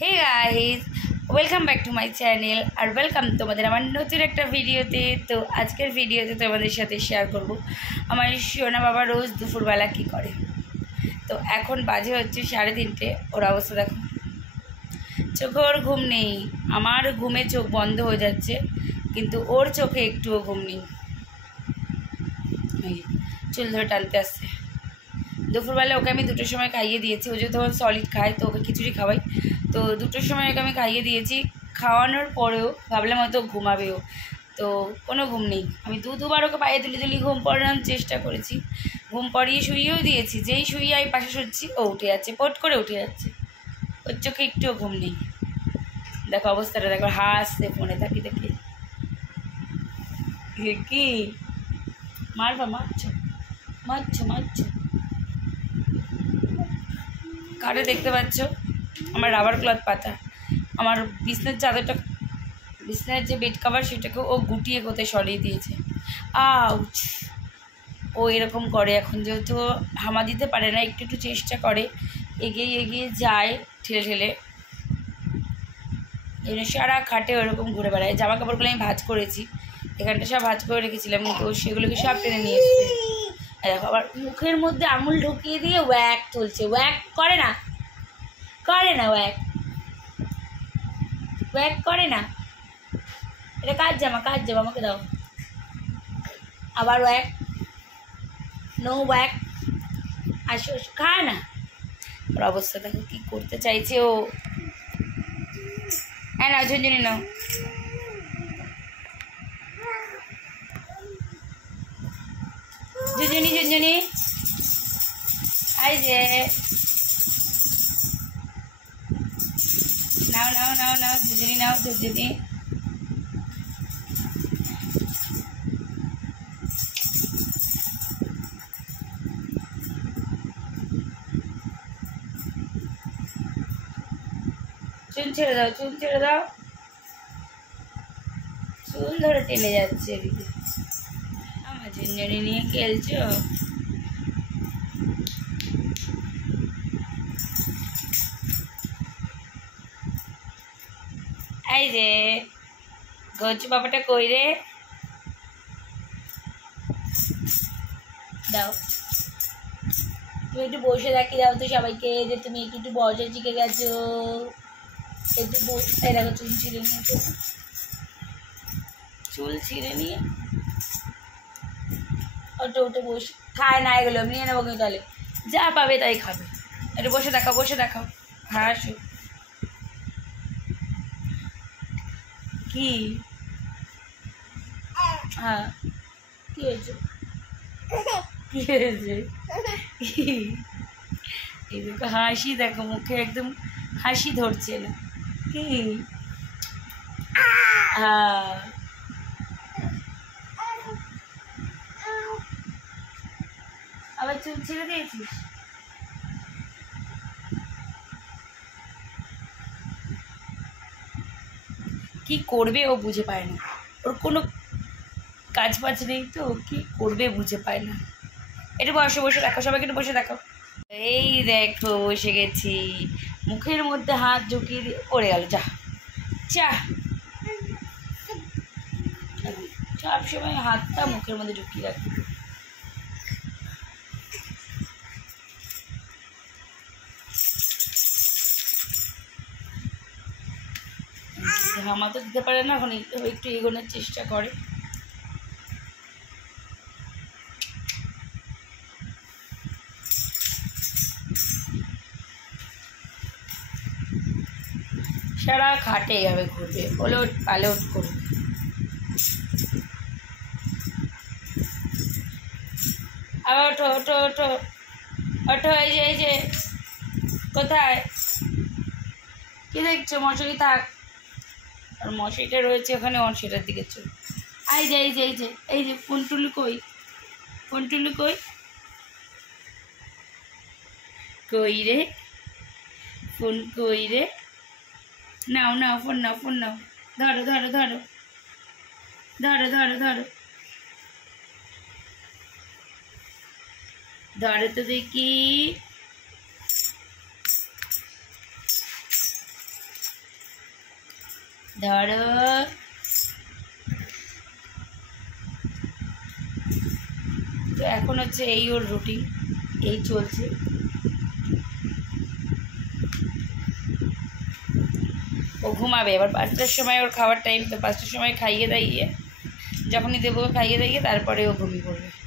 Hey guys, welcome back to my channel আর welcome তোমাদের আমার নতুন একটা ভিডিওতে। তো আজকের ভিডিওতে তোমাদের সাথে শেয়ার করব আমার সোনা বাবা রোজ দুপুরবেলা কী করে। তো এখন বাজে হচ্ছে 3:30। ওর অবস্থা দেখো, চোখে ওর ঘুম নেই। আমার ঘুমে চোখ বন্ধ হয়ে যাচ্ছে, কিন্তু ওর চোখে একটুও ঘুম নেই। চুল ধরে টানতে আসছে। দুপুরবেলা ওকে আমি 2টোর সময় খাইয়ে দিয়েছি। ও যেহেতু তখন সলিড খায়, তো ওকে খিচুড়ি খাওয়াই। তো 2টোর সময় ওকে আমি খাইয়ে দিয়েছি। খাওয়ানোর পরেও ভাবলাম হয়তো ঘুমাবেও, তো কোনো ঘুম নেই। আমি দুবার ওকে পায়ে তুলি ঘুম পড়ানোর চেষ্টা করেছি, ঘুম পড়িয়ে শুইয়েও দিয়েছি। যেই শুইয়ে আমি পাশে শুচ্ছি ও উঠে যাচ্ছে, পট করে উঠে যাচ্ছে। ওর চোখে একটুও ঘুম নেই। দেখো অবস্থাটা দেখো, হাসছে ফোনে তাকিয়ে তাকিয়ে। কি মারবা? মারছো মারছো মারছো। কারে দেখতে পাচ্ছ আমার রাবার ক্লথ পাতা, আমার বিছনার চাদরটা, বিছনার যে বেড কভার সেটাকে ও গুটিয়ে কোথায় সরিয়ে দিয়েছে। আউচ! ও এরকম করে এখন, যেহেতু হামা দিতে পারে না, একটু একটু চেষ্টা করে, এগিয়ে এগিয়ে যায় ঠেলে ঠেলে। এই জন্য সারা খাটে ওরকম ঘুরে বেড়ায়। জামা কাপড়গুলো আমি ভাঁজ করেছি, এখানটা সব ভাঁজ করে রেখেছিলাম, কিন্তু সেগুলোকে সব টেনে নিয়ে এসছে। দেখো আবার মুখের মধ্যে আঙুল ঢুকিয়ে দিয়ে ওয়্যাক তুলছে। ওয়্যাক করে না, করে না, ওয়্যাক ওয়্যাক করে না। এটা কার জামা? কার জামা? আমাকে দাও। আবার ওয়্যাক, নো ওয়্যাক। আসো আসো, খায় না। ওর অবস্থা দেখো কী করতে চাইছে ও। হ্যাঁ, নাও ঝুনঝুনি নাও। ঝুনঝুনি ঝুনঝুনি, আই যে নাও নাও নাও নাও, ঝুনঝুনি নাও, ঝুনঝুনি। চুল ছেড়ে দাও, চুল ছেড়ে দাও। চুল ধরে টেনে যাচ্ছে এদিকে। আমার ঝুনঝুনি নিয়ে খেলছো? এই যে গজ্জু বাবাটা কই রে? দাও, তুমি একটু বসে রাখি দাও তো সবাইকে, যে তুমি একটু একটু বসে শিখে গেছো। একটু বসে দেখো, চুল ছিঁড়ে নিয়ে, চুল ছিঁড়ে নিয়ে ওটা উঠে বসে খায় না। এগুলো নিয়ে নেবো কিন্তু, তাহলে যা পাবে তাই খাবে। একটু বসে দেখাও, বসে দেখাও। হ্যাঁ আসো। কি? হ্যাঁ, কি হয়েছে? কি হয়েছে? এই দেখো হাসি, দেখো মুখে একদম হাসি ধরছে না। কি? হ্যাঁ, আবার চুল ছেড়ে দিয়েছিস? কি করবে ও বুঝে পায় না, ওর কোনো কাজ বাজ নেই, তো কি করবে বুঝে পায় না। একটু বসে বসে দেখো, সবাইকে একটু বসে দেখো। এই দেখো বসে গেছি, মুখের মধ্যে হাত ঢুকিয়ে দিয়ে পড়ে গেল। যা যা, সব সময় হাতটা মুখের মধ্যে ঢুকিয়ে রাখি। হামা তো দিতে পারে না, এখন একটু এগোনোর চেষ্টা করে। সারা খাটে এইভাবে ঘুরবে, ওলট পালট করবে। আবার ওঠো ওঠো ওঠো ওঠো। এই যে এই যে, কোথায়? কি দেখছো? মশারি থাক, আর মশারিটা রয়েছে ওখানে, সেটার দিকে চল। এই যে এই যে এই যে এই যে, ফোনটুলু কই? ফোনটুলু কই? কই রে? ফোন কই রে? নাও নাও, ফোন নাও, ফোন নাও। ধরো ধরো ধরো ধরো ধরো ধরো ধরো তো দেখি। ধরো। তো এখন হচ্ছে এই ওর রুটিন, এই চলছে। ও ঘুমাবে এবার 5টার সময়, ওর খাওয়ার টাইম, তো 5টার সময় খাইয়ে দাইয়ে যখনই দেবো খাইয়ে দাইয়ে তারপরে ও ঘুমিয়ে পড়বে।